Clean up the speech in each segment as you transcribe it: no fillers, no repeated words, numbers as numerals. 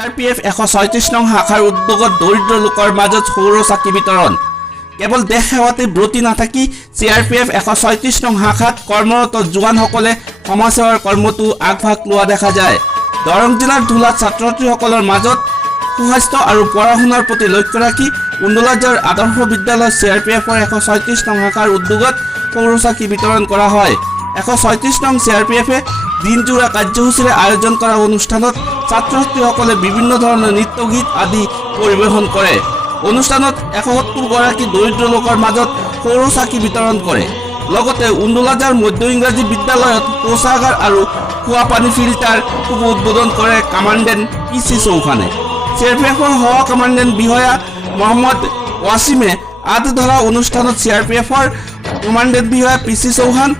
CRPF 136 নং শাখাৰ উদ্যোগত দৰিদ্ৰ লোকৰ মাজত সৌৰ চাকি বিতৰণ। কেৱল দেশ সেৱাতে ব্ৰতী নাথাকি CRPF 136 নং শাখাত কৰ্মৰত জোৱানসকলে সমাজসেৱাৰ কৰ্মটো আগভাগ লোৱা দেখা যায়। দৰং জিলাৰ ধুলাত ছাত্ৰ-ছাত্ৰীসকলৰ মাজত সুস্বাস্থ্য আৰু পঢ়া শুনাৰ প্ৰতি লক্ষ্য ৰাখি উন্দুলাজাৰ আদৰ্শ বিদ্যালয় CRPFৰ 136 নং শাখাৰ উদ্যোগত সৌৰ চাকি বিতৰণ কৰা হয়। 136 নং CRPFে দিনজোৰা কাৰ্যসূচীৰে আয়োজন কৰা অনুষ্ঠানত ছাত্ৰ-ছাত্ৰীসকলে বিভিন্ন ধৰণৰ নৃত্য গীত আদি পৰিৱেশন কৰে। অনুষ্ঠানত 170 গৰাকী দৰিদ্ৰ লোকৰ মাজত সৌৰ চাকি বিতৰণ কৰে। লগতে উন্দুলাজাৰ মধ্য ইংৰাজী বিদ্যালয়ত শৌচাগাৰ আৰু খোৱা পানী ফিল্টাৰ শুভ উদ্বোধন কৰে কমাণ্ডেণ্ট PC চৌহানে। CRPFৰ সহ কমাণ্ডেণ্ট বিষয়া মহম্মদ ৱাছিমে আদ ধৰা অনুষ্ঠানত CRPFৰ কমাণ্ডেণ্ট বিষয়া PC চৌহান,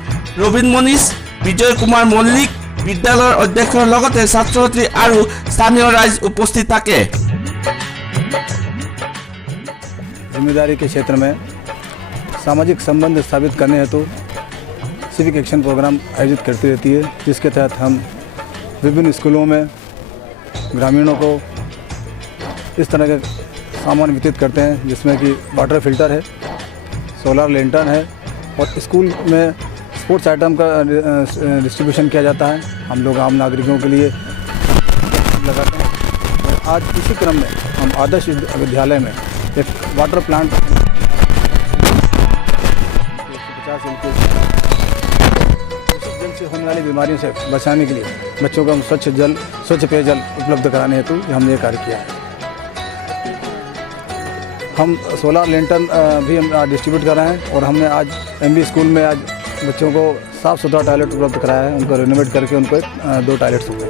ৰবীন মনীষ, বিজয় কুমাৰ মল্লিক, বিদ্যালয়ৰ অধ্যক্ষৰ লগতে ছাত্ৰ-ছাত্ৰী আৰু স্থানীয় ৰাইজ উপস্থিত থাকে। जिम्मेदारी के क्षेत्र में सामाजिक संबंध स्थापित करने हेतु सिविक एक्शन प्रोग्राम आयोजित करती रहती है, जिसके तहत हम विभिन्न स्कूलों में ग्रामीणों को इस तरह के सामान वितरित करते हैं, जिसमें कि वाटर फिल्टर है, सोलर लैंटर्न है और स्कूल में स्पोर्ट्स आइटम का डिस्ट्रीब्यूशन किया जाता है। हम लोग आम नागरिकों के लिए लगाते हैं। और आज इसी क्रम में हम आदर्श विद्यालय में एक वाटर प्लांट 150 जल से होने वाली बीमारियों से बचाने के लिए बच्चों को हम स्वच्छ पेयजल उपलब्ध कराने हेतु हमने ये कार्य किया है। हम सोलर लैंटर्न भी हम डिस्ट्रीब्यूट कर रहे हैं और हमने आज MB स्कूल में आज बच्चों को साफ़ सुथरा टॉयलेट उपलब्ध कराया है। उनको रिनोवेट करके उनको 2 टॉयलेट्स हो गए।